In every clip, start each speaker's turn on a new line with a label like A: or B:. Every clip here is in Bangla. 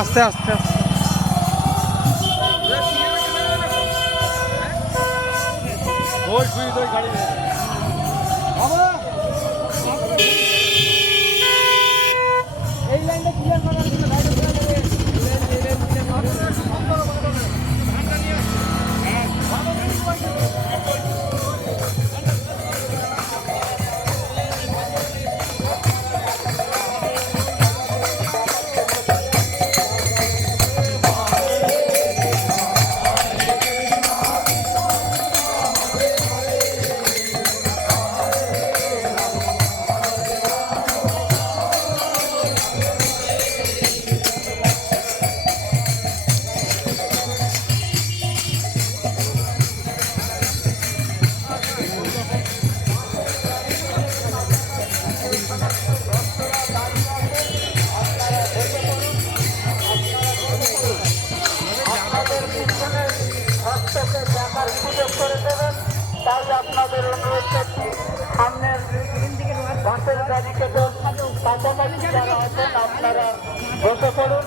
A: আস্তে আস্তে আস্তে। ওই শুয়ে তো গাড়ি
B: এই লাইনটা ক্লিয়ার গাড়িকে পাশাপাশি যারা আছেন আপনারা বসে পড়ুন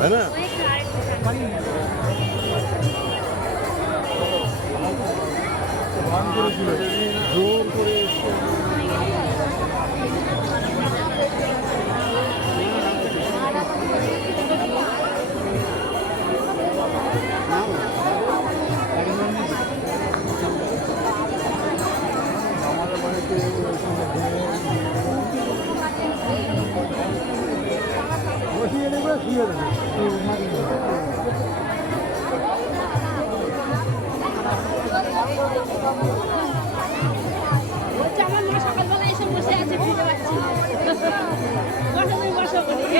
A: है ना জোর করে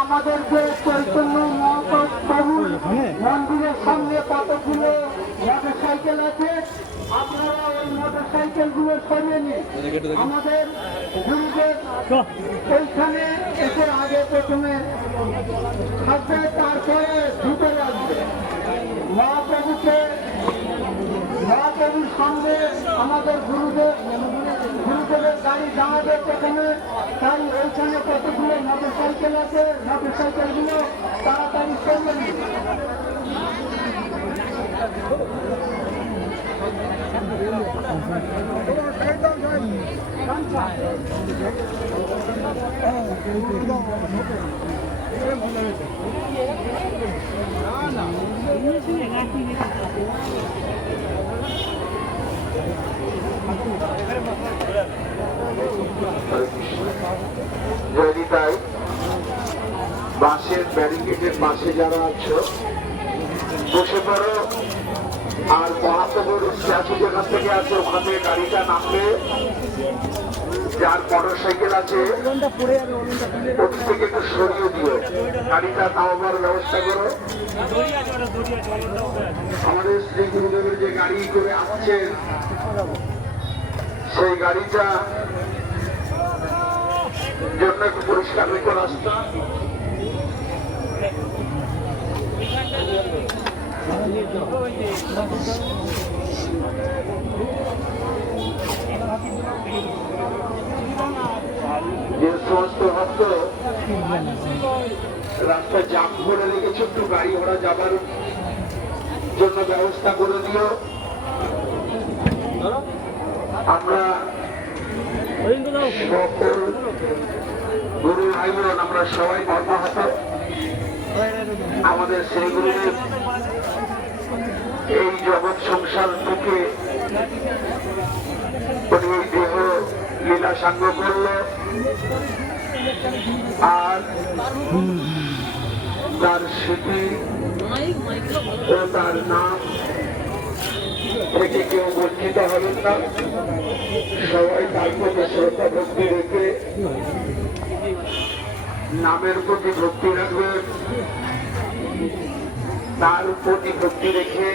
B: আমাদের যে চৈতন্য মহাপদ মন্দিরের সামনে কতগুলো মোটর সাইকেল আছে আপনারা ওই মোটর সাইকেলগুলো সরিয়ে নিন আমাদের গুরুদেব আগে প্রথমে থাকবে, তারপরে ভিতরে আসবে মহাপ্রভুকে মহাপ্রভুর সঙ্গে
C: আমাদের গুরুদেব, গুরুদেবের গাড়ি দাঁড়াবে প্রথমে তাই ওইখানে কতগুলো মোটর সাইকেল আছে মোটর সাইকেলগুলো তাড়াতাড়ি চলবে Thank you.
B: যদি তাই বাসের ব্যারিকেডের পাশে যারা আছো বসে পড়ো। আর মহাপ্রভুর স্ট্যাচু যেখান থেকে আছে ওখান থেকে গাড়িটা নামবে। যার মোটর সাইকেল আছে ওটি থেকে একটু সরিয়ে দিও। গাড়িটা নামাবার ব্যবস্থা করো। আমাদের শ্রী গুরুদেবের যে গাড়ি করে আসছেন, সেই গাড়িটা জন্য একটু পরিষ্কার রেখো রাস্তা। যে সমস্ত ভক্ত রাস্তা জাম করে রেখেছে, একটু গাড়ি ঘোড়া যাবার জন্য ব্যবস্থা করে দিও। আমরা সকল গুরু ভাই আমরা সবাই মর্মাহত আমাদের সেই গুরুদেব এই জগৎ সংসার থেকে উনি দেহ লীলা সাঙ্গ করল। আর তার স্মৃতি ও তার নাম থেকে কেউ বঞ্চিত হবেন না। সবাই তার প্রতি শ্রদ্ধা, ভক্তি রেখে নামের প্রতি ভক্তি রাখবেন। তার প্রতি ভক্তি রেখে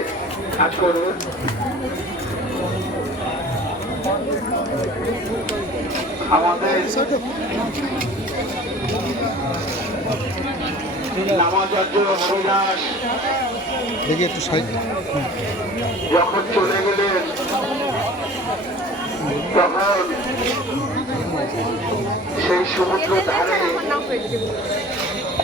B: কাজ করবেন আমাদের নামাচার্য হরিদাস
A: দেখি একটু সাইড
B: যখন চলে গেলেন তখন সেই সমুদ্র ধারে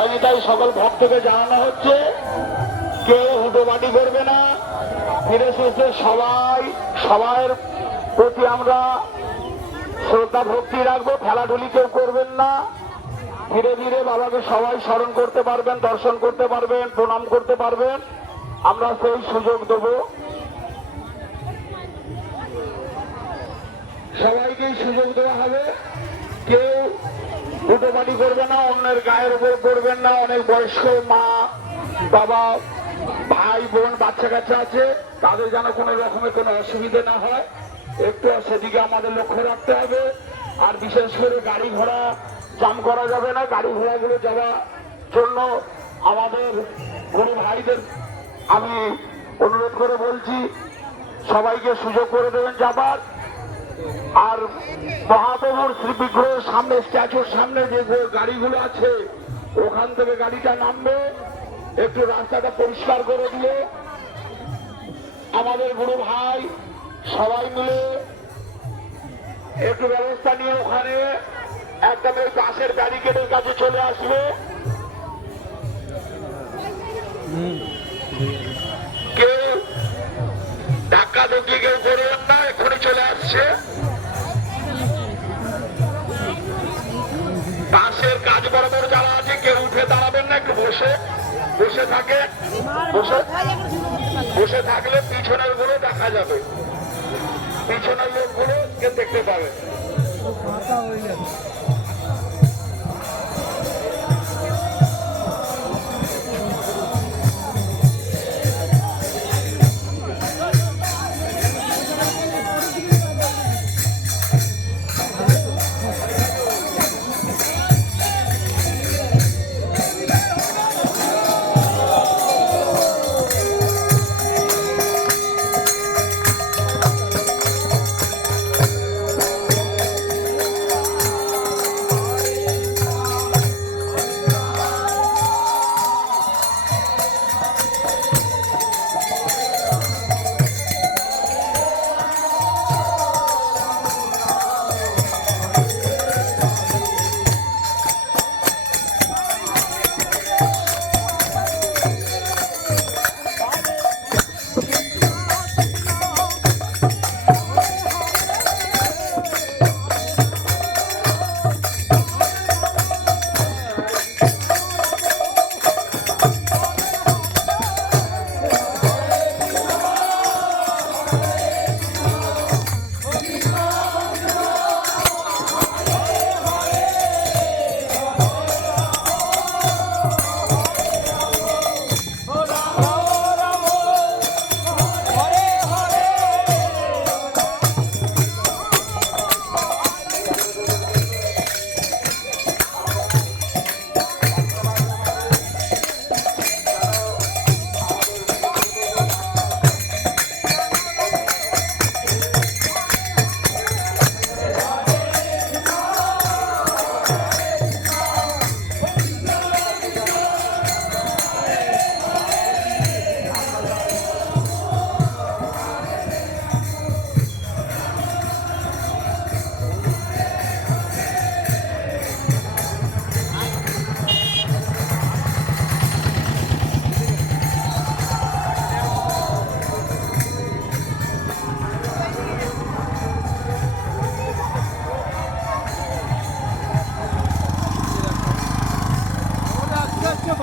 B: জয়নিতাই সকল ভক্তকে জানানো হচ্ছে, কেউ হুটোবাটি করবে না। ফিরে এসেছে সবাই সবার প্রতি আমরা শ্রদ্ধা, ভক্তি রাখব, খেলাধুলি কেউ করবেন না। ধীরে ধীরে বাবাকে সবাই স্মরণ করতে পারবেন, দর্শন করতে পারবেন, প্রণাম করতে পারবেন। আমরা সেই সুযোগ দেব। সবাইকে সুযোগ দেওয়া হবে। হুটোপাটি করবে না, অন্যের গায়ের উপর করবেন না, অনেক বয়স্ক মা, বাবা, ভাই, বোন, বাচ্চা কাচ্চা আছে, তাদের যেন কোনো রকমের কোনো অসুবিধে না হয়। একটু সেদিকে আমাদের লক্ষ্য রাখতে হবে। আর বিশেষ করে গাড়ি ঘোড়া জাম করা যাবে না, গাড়ি ঘোড়াগুলো যাওয়ার জন্য আমাদের গরিব ভাইদের আমি অনুরোধ করে বলছি, সবাইকে সুযোগ করে দেবেন যাবার। আর মহাপ্রভুর শ্রী বিগ্রহের সামনে, স্ট্যাচুর সামনে যে গাড়িগুলো আছে, ওখান থেকে গাড়িটা নামবে, একটু রাস্তাটা পরিষ্কার করে দিয়ে আমাদের গুরু ভাই সবাই মিলে একটু ব্যবস্থা নিয়ে ওখানে একদম ওই বাসের ব্যারিকেডের কাছে চলে আসবে। কেউ ধাক্কা ধুকি কেউ চলে আসছে বাসের কাজ বরাবর যারা কেউ উঠে দাঁড়াবেন না, একটু বসে। বসে থাকে। বসে। বসে থাকলে পিছনেরগুলো দেখা যাবে। পিছনের লোকগুলো দেখতে পাবে?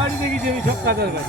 D: বাড়ি দেখেছি আমি সব কাজের কাজ